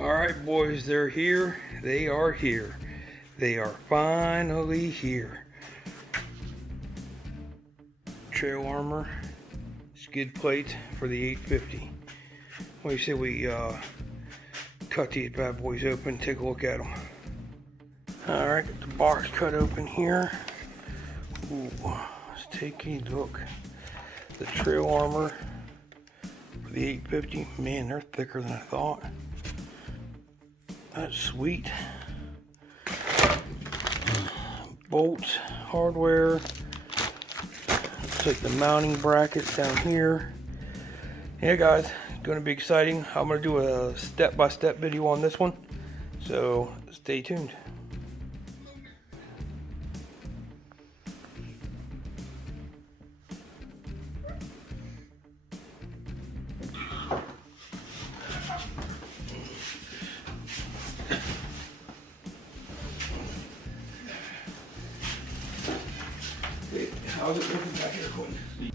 Alright boys, they're here. They are here. They are finally here. Trail armor, skid plate for the 850. What do you say we cut these bad boys open, take a look at them. Alright, the box cut open here. Ooh, let's take a look. The trail armor for the 850. Man, they're thicker than I thought. That's sweet. Bolts, hardware. Looks like the mounting brackets down here. Yeah guys, going to be exciting. I'm going to do a step-by-step video on this one. So stay tuned. How's it looking back here, Quinn?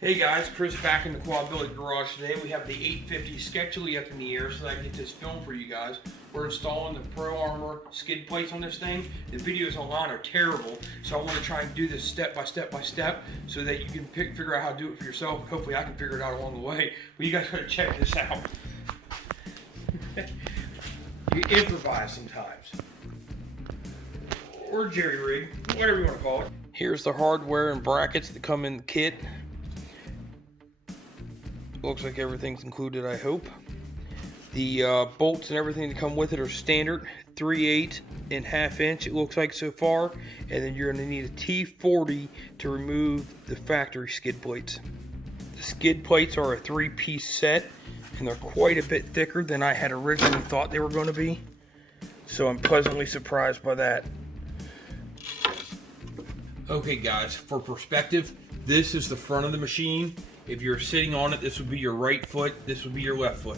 Hey guys, Chris back in the Quadbilly Garage today. We have the 850 sketchily up in the air so that I can get this film for you guys. We're installing the Pro Armor skid plates on this thing. The videos online are terrible, so I want to try and do this step by step so that you can figure out how to do it for yourself. Hopefully I can figure it out along the way, but you guys gotta check this out. You improvise sometimes. Or jerry rig, whatever you want to call it. Here's the hardware and brackets that come in the kit. Looks like everything's included, I hope. The bolts and everything that come with it are standard 3/8 and 1/2 inch, it looks like so far. And then you're going to need a T40 to remove the factory skid plates. The skid plates are a 3-piece set, and they're quite a bit thicker than I had originally thought they were going to be. So I'm pleasantly surprised by that. Okay guys, for perspective, this is the front of the machine. If you're sitting on it, this would be your right foot, this would be your left foot.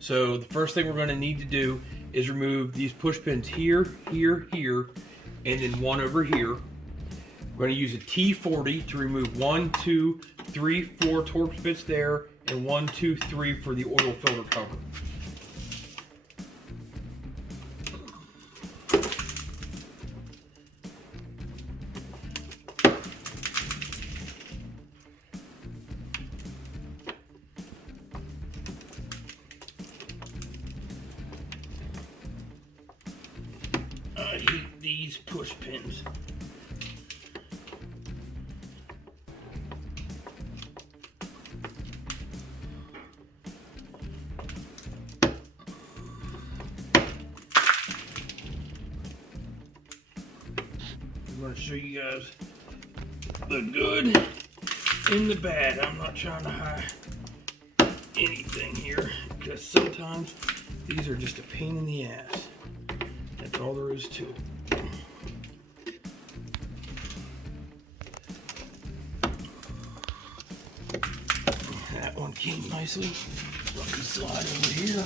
So the first thing we're going to need to do is remove these push pins here, here, here, and then one over here. We're going to use a T40 to remove 1, 2, 3, 4 Torx bits there, and 1, 2, 3 for the oil filter cover. I hate these push pins. I'm going to show you guys the good and the bad. I'm not trying to hide anything here because sometimes these are just a pain in the ass. That's all there is to it. That one came nicely. Let me slide over here.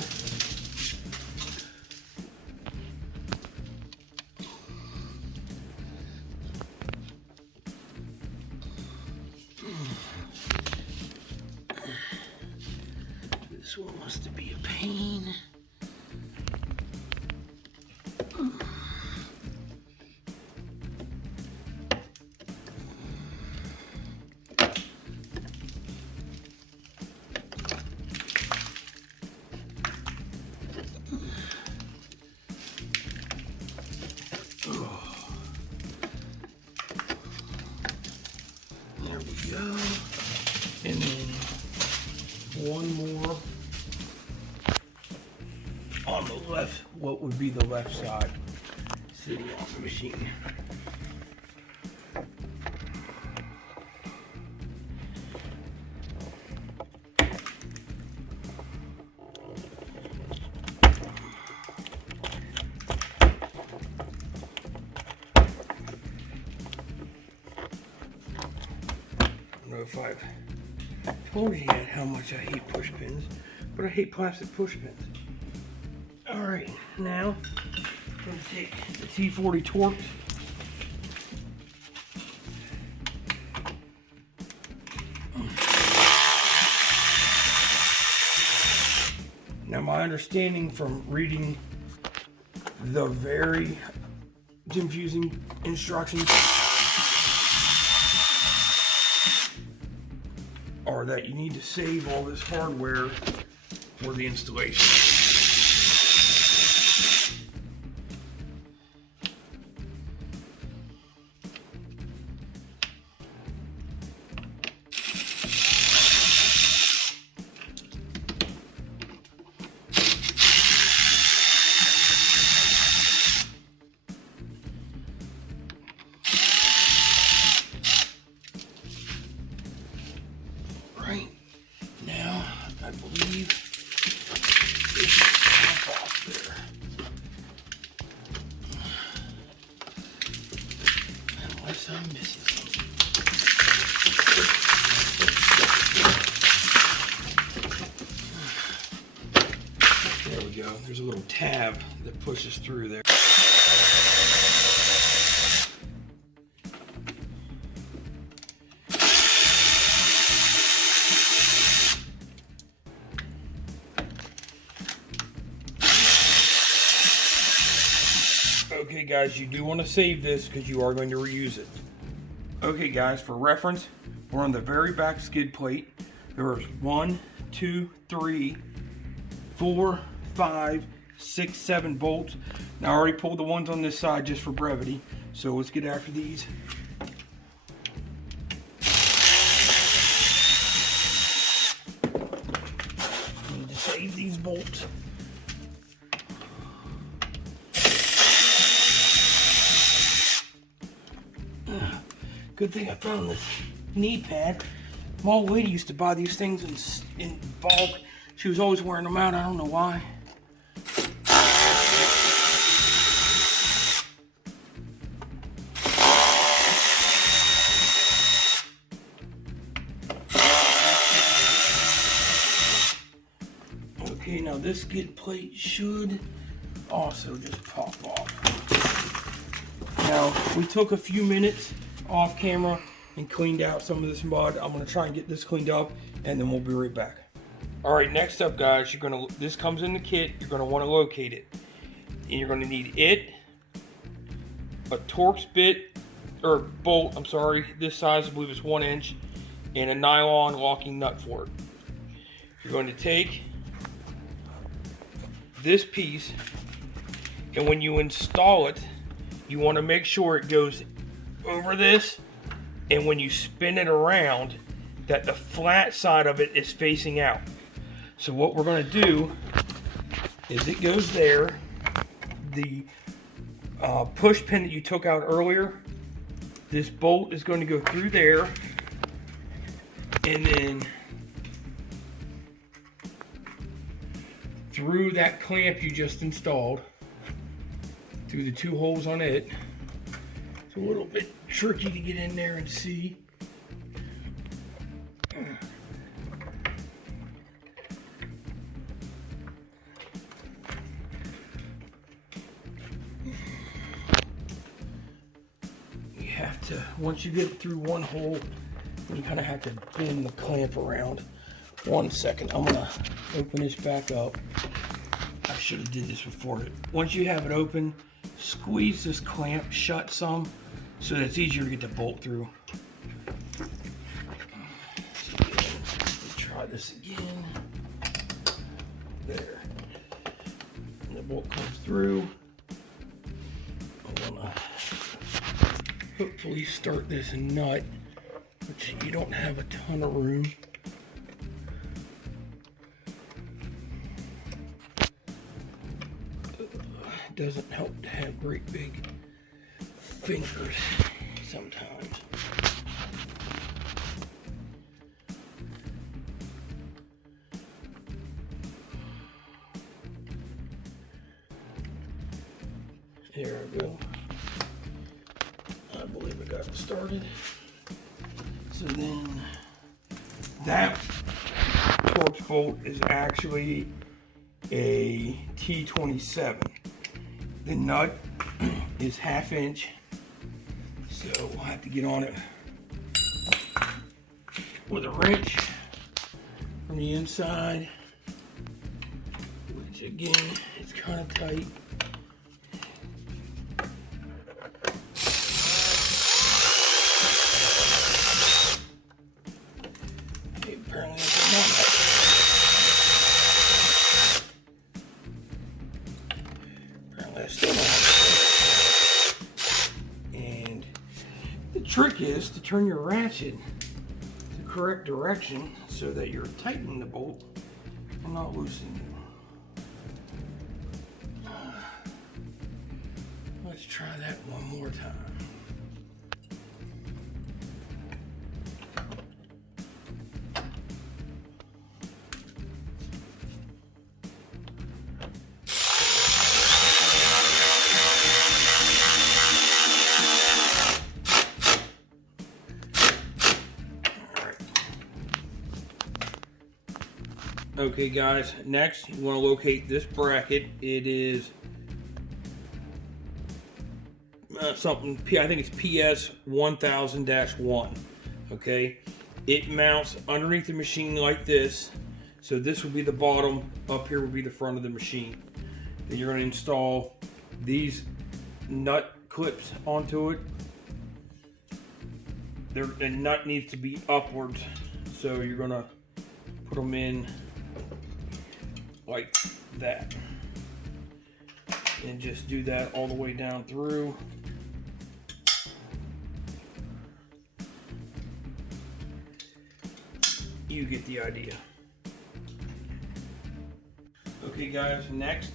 This one must be a pain. There we go. And then one more on the left, what would be the left side sitting on the machine. I don't know if I've told you yet how much I hate push pins, but I hate plastic push pins. Alright, now I'm going to take the T40 Torx. Now my understanding from reading the very confusing instructions are that you need to save all this hardware for the installation. Right now, I believe it should pop off there. Unless I'm missing something. There we go. There's a little tab that pushes through there. Okay guys, you do want to save this because you are going to reuse it. Okay guys, for reference, we're on the very back skid plate. There's 1, 2, 3, 4, 5, 6, 7 bolts. Now I already pulled the ones on this side just for brevity, so let's get after these. I need to save these bolts. Good thing I found this knee pad. My old lady used to buy these things in bulk. She was always wearing them out. I don't know why. Okay, now this skid plate should also just pop off. Now, we took a few minutes off camera and cleaned out some of this mud. I'm gonna try and get this cleaned up and then we'll be right back. All right, next up guys, this comes in the kit. You're gonna wanna locate it. And you're gonna need it, a Torx bit, or bolt, I'm sorry, this size I believe is 1 inch, and a nylon locking nut for it. You're going to take this piece, and when you install it, you wanna make sure it goes over this, and when you spin it around, that the flat side of it is facing out. So what we're going to do is it goes there. The push pin that you took out earlier, this bolt is going to go through there, and then through that clamp you just installed, through the 2 holes on it. It's a little bit tricky to get in there and see. You have to, once you get it through one hole, you kind of have to bend the clamp around. 1 second, I'm gonna open this back up. I should have did this before. Once you have it open, squeeze this clamp shut some, so that it's easier to get the bolt through. So let's try this again. There. And the bolt comes through. I want to hopefully start this nut, which you don't have a ton of room. It doesn't help to have great big fingers sometimes. There we go. I believe I got it started. So then that Torx bolt is actually a T27. The nut is 1/2 inch. So we'll have to get on it with a wrench from the inside, which again, it's kind of tight. Okay, apparently that's enough. Apparently that's still enough. And the trick is to turn your ratchet the correct direction so that you're tightening the bolt and not loosening it. Let's try that one more time. Okay guys, next you want to locate this bracket. It is something, I think it's PS 1000-1. Okay, it mounts underneath the machine like this. So this will be the bottom, up here will be the front of the machine. Then you're going to install these nut clips onto it. The nut needs to be upwards, so you're going to put them in like that, and just do that all the way down through. You get the idea. Okay guys, next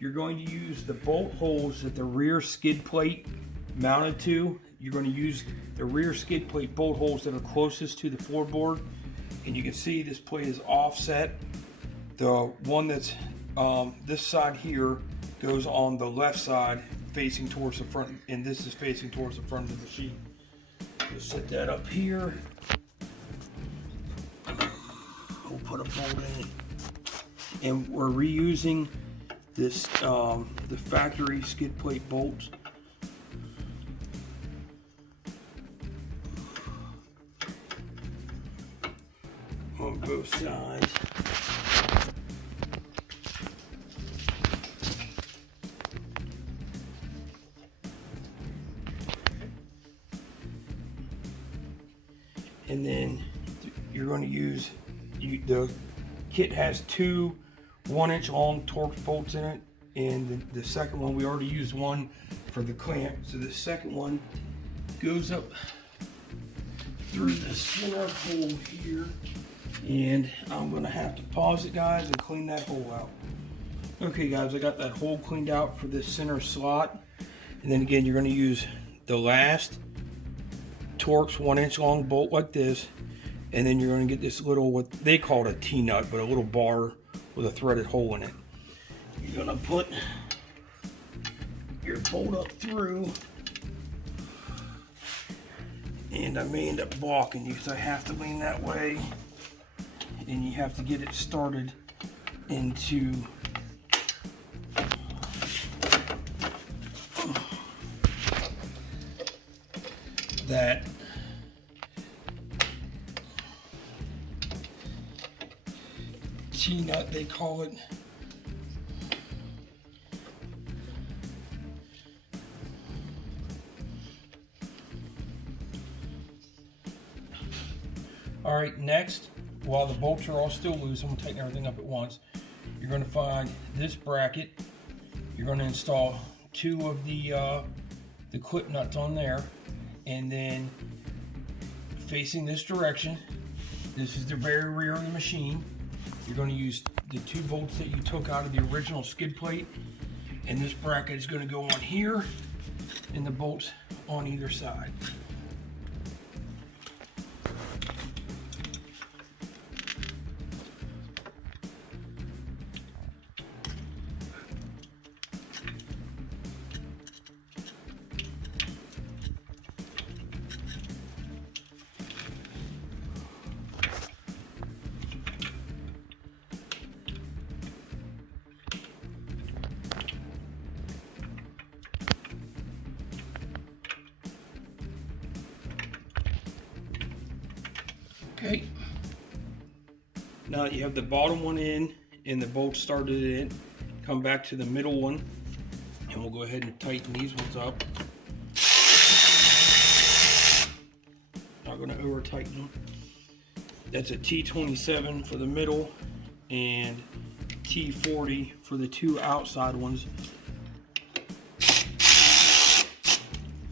you're going to use the bolt holes that the rear skid plate mounted to. You're going to use the rear skid plate bolt holes that are closest to the floorboard, and you can see this plate is offset. The one that's this side here goes on the left side facing towards the front, and this is facing towards the front of the machine. Just set that up here. We'll put a bolt in it. And we're reusing this, the factory skid plate bolts. On both sides. And then you're going to use, the kit has two 1-inch long Torx bolts in it, and the second one, we already used one for the clamp, so the second one goes up through the center hole here, and I'm going to have to pause it guys and clean that hole out. Okay guys, I got that hole cleaned out for this center slot, and then again you're going to use the last Torx 1-inch long bolt like this, and then you're going to get this little, what they call it a T-nut, but a little bar with a threaded hole in it. You're going to put your bolt up through, and I may end up blocking you because I have to lean that way, and you have to get it started into that T-nut, they call it. All right, next, while the bolts are all still loose, I'm gonna tighten everything up at once. You're gonna find this bracket. You're gonna install two of the clip nuts on there, and then facing this direction, this is the very rear of the machine. You're going to use the two bolts that you took out of the original skid plate, and this bracket is going to go on here, and the bolts on either side. Okay, now that you have the bottom one in and the bolt started in, come back to the middle one, and we'll go ahead and tighten these ones up. Not going to over tighten them. That's a T27 for the middle and T40 for the two outside ones.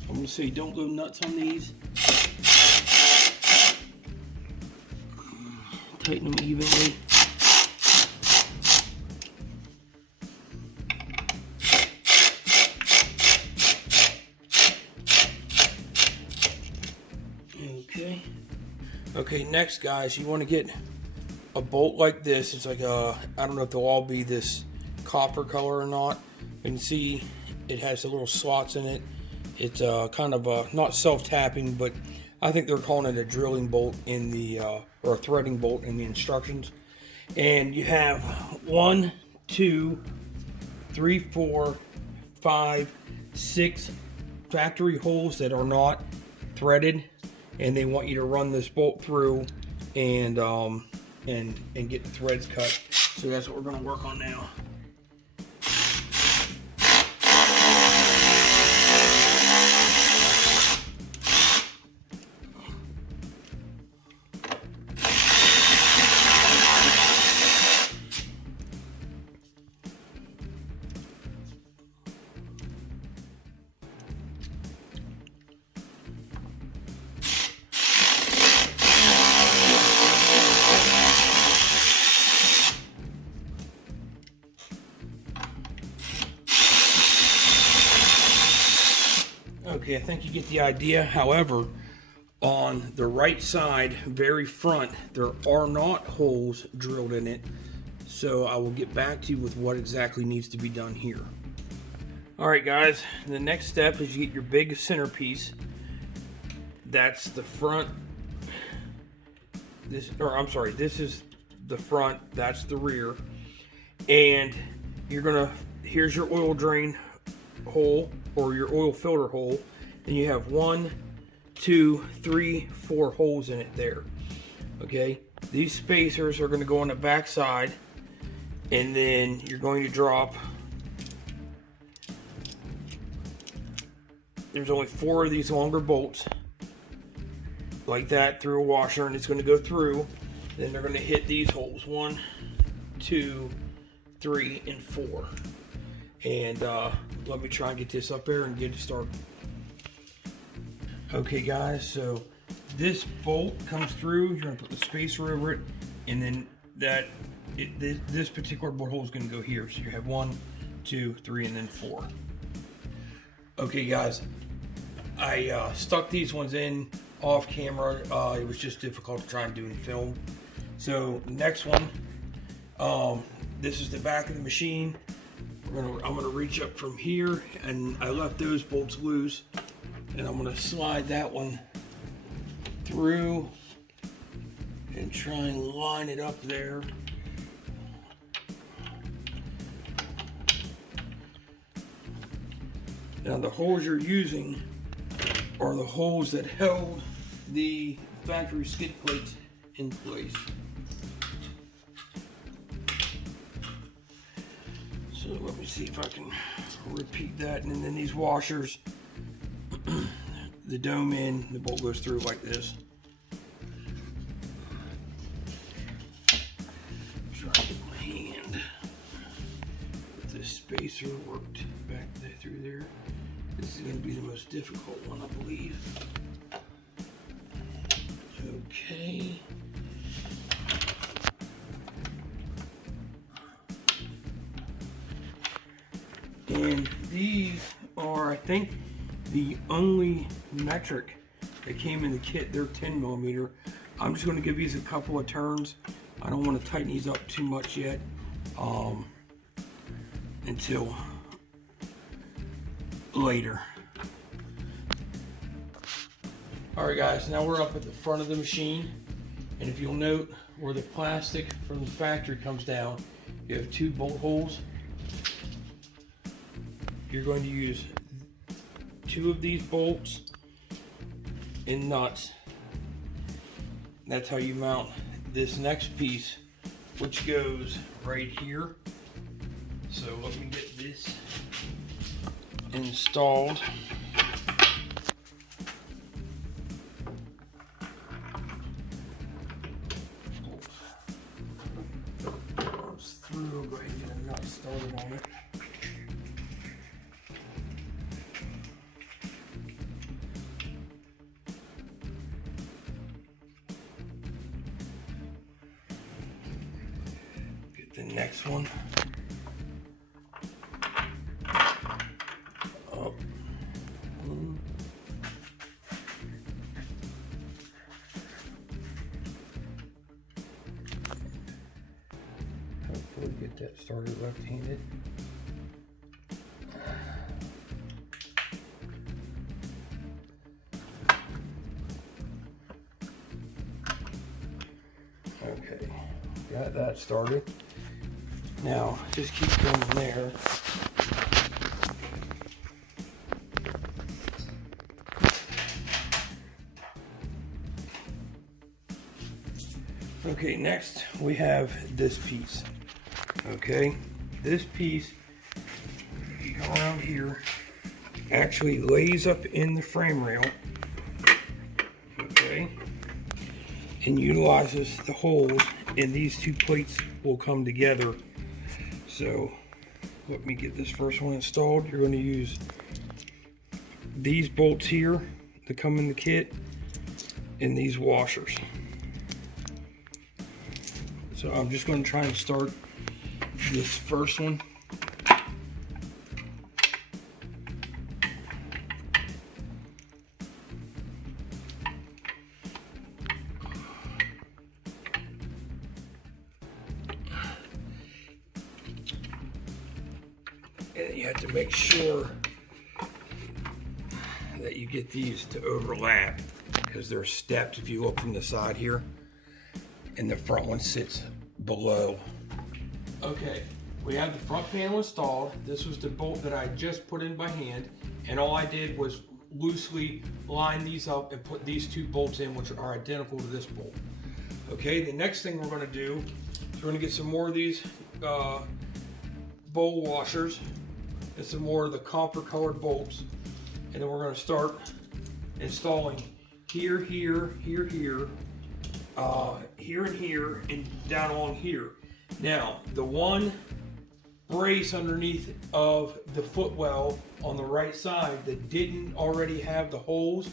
I'm going to say don't go nuts on these. Tighten them evenly. Okay, next guys, you want to get a bolt like this. It's like a, I don't know if they'll all be this copper color or not. You can see it has the little slots in it. It's kind of not self-tapping, but I think they're calling it a drilling bolt in the, or a threading bolt in the instructions. And you have 1, 2, 3, 4, 5, 6 factory holes that are not threaded. And they want you to run this bolt through and get the threads cut. So that's what we're going to work on now. Okay, I think you get the idea. However, on the right side, very front, there are not holes drilled in it. So I will get back to you with what exactly needs to be done here. All right, guys, the next step is you get your big centerpiece. That's the front. This is the front, that's the rear. And you're gonna, here's your oil drain hole or your oil filter hole, and you have 1, 2, 3, 4 holes in it there. Okay, these spacers are going to go on the back side, and then you're going to drop, there's only 4 of these longer bolts like that through a washer, and it's going to go through. Then they're going to hit these holes, 1, 2, 3, and 4. And let me try and get this up there and get it started. Okay guys, so this bolt comes through, you're going to put the spacer over it, and then this particular bolt hole is going to go here. So you have 1, 2, 3, and then 4. Okay guys, I stuck these ones in off camera. It was just difficult to try and do in film. So next one, this is the back of the machine. I'm gonna reach up from here, and I left those bolts loose, and I'm gonna slide that one through and try and line it up there. Now the holes you're using are the holes that held the factory skid plates in place. So let me see if I can repeat that. And then these washers, the dome in, the bolt goes through like this. Try to get my hand with this spacer worked back through there. This is going to be the most difficult one, I believe. Okay. And these are, I think, the only metric that came in the kit. They're 10 millimeter. I'm just going to give these a couple of turns. I don't want to tighten these up too much yet until later. Alright guys, now we're up at the front of the machine, and if you'll note where the plastic from the factory comes down, you have 2 bolt holes. You're going to use 2 of these bolts and nuts. That's how you mount this next piece, which goes right here. So let me get this installed. Through, go ahead and get a nut started on it. Get the next one up. Hopefully get that started left-handed. Okay, got that started. Now, just keep going there. Okay, next we have this piece. Okay, this piece, you go around here, actually lays up in the frame rail, okay, and utilizes the holes, and these two plates will come together. So let me get this first one installed. You're going to use these bolts here that come in the kit and these washers. So I'm just going to try and start this first one. And you have to make sure that you get these to overlap, because they're stepped if you look from the side here, and the front one sits below. Okay, we have the front panel installed. This was the bolt that I just put in by hand, and all I did was loosely line these up and put these two bolts in, which are identical to this bolt. Okay, the next thing we're going to do is we're going to get some more of these bowl washers and some more of the copper colored bolts, and then we're going to start installing here, here, here, here, here and here, and down along here. Now, the one brace underneath of the footwell on the right side that didn't already have the holes,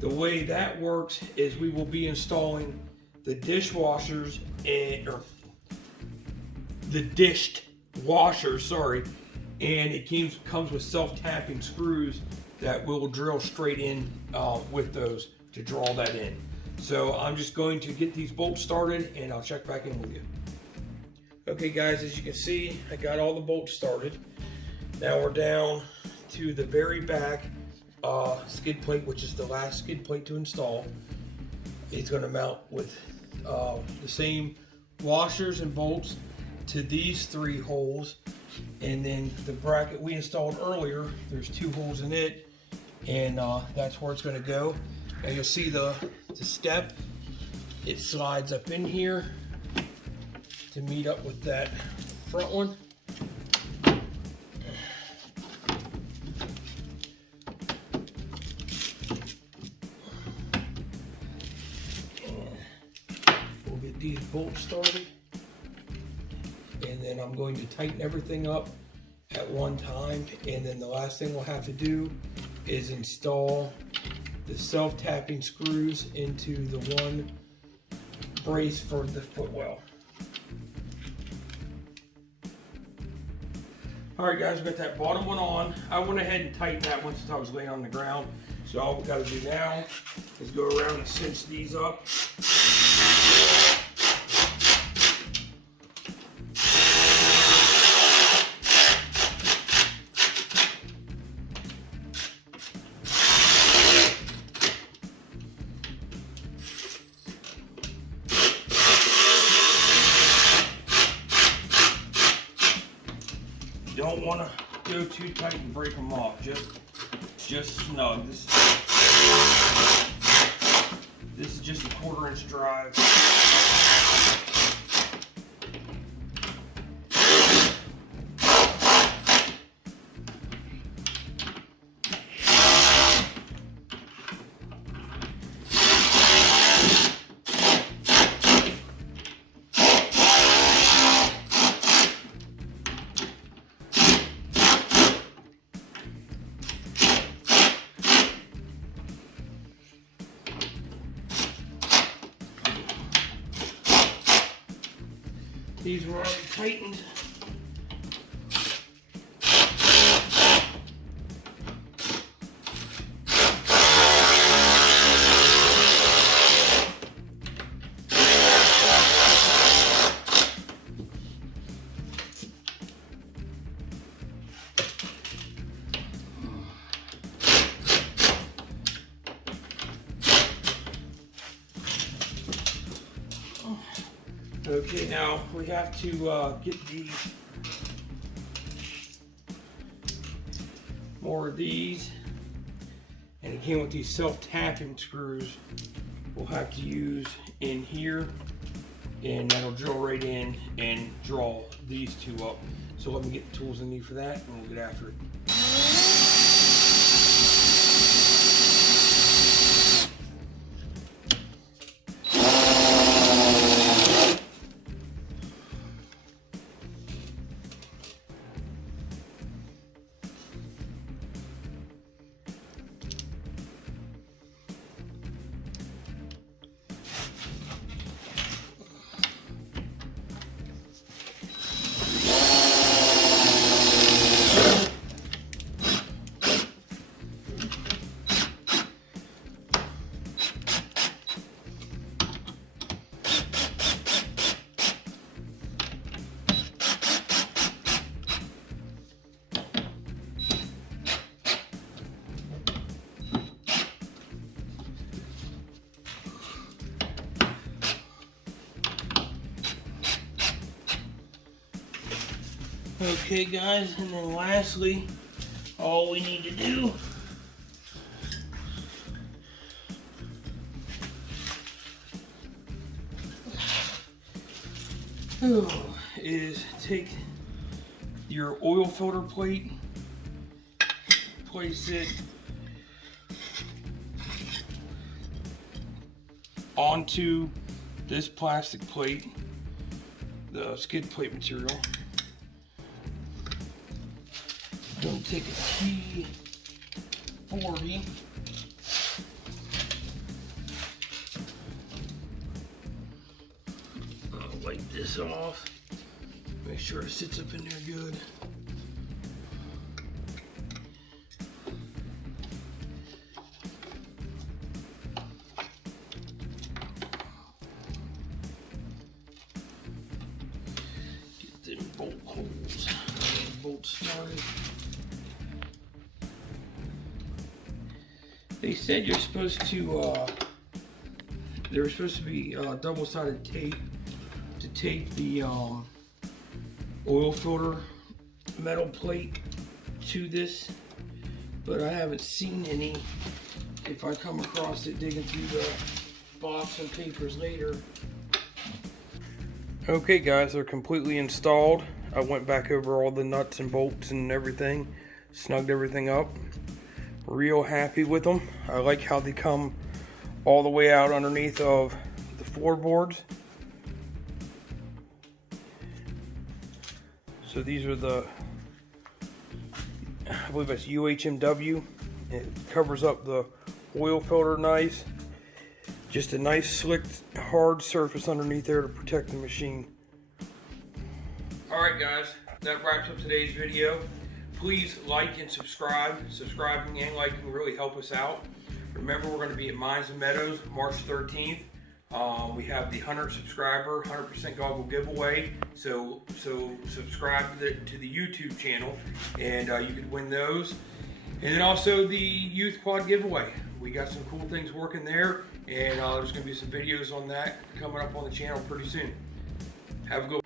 the way that works is we will be installing the dishwashers, or the dished washers, sorry, and it comes with self-tapping screws that will drill straight in with those to draw that in. So I'm just going to get these bolts started and I'll check back in with you. Okay guys, as you can see, I got all the bolts started. Now we're down to the very back skid plate, which is the last skid plate to install. It's going to mount with the same washers and bolts to these three holes, and then the bracket we installed earlier, there's two holes in it, and that's where it's going to go. And you'll see the step, it slides up in here to meet up with that front one. We'll get these bolts started, and then I'm going to tighten everything up at one time, and then the last thing we'll have to do is install the self-tapping screws into the one brace for the footwell. Alright guys, we got that bottom one on. I went ahead and tightened that one since I was laying on the ground. So all we got to do now is go around and cinch these up. Don't want to go too tight and break them off. Just snug. This is just a 1/4 inch drive. these were already tightened. Okay, now we have to get more of these, and again with these self-tapping screws we'll have to use in here, and that'll drill right in and draw these two up. So let me get the tools I need for that and we'll get after it. Okay guys, and then lastly, all we need to do is take your oil filter plate, place it onto this plastic plate, the skid plate material. Going to take a T40. I'll wipe this off. Make sure it sits up in there good. Get them bolt holes. Bolt started. They said you're supposed to, there was supposed to be double-sided tape to tape the oil filter metal plate to this, but I haven't seen any. If I come across it digging through the box and papers later. Okay guys, they're completely installed. I went back over all the nuts and bolts and everything, snugged everything up. Real happy with them. I like how they come all the way out underneath of the floorboards. So these are the, I believe that's UHMW. It covers up the oil filter nice. Just a nice slick hard surface underneath there to protect the machine. Alright guys, that wraps up today's video. Please like and subscribe. Subscribing and liking really help us out. Remember, we're going to be at Mines and Meadows March 13th. We have the 100 subscriber 100% goggle giveaway. So subscribe to the YouTube channel, and you can win those. And then also the youth quad giveaway. We got some cool things working there, and there's going to be some videos on that coming up on the channel pretty soon. Have a good one.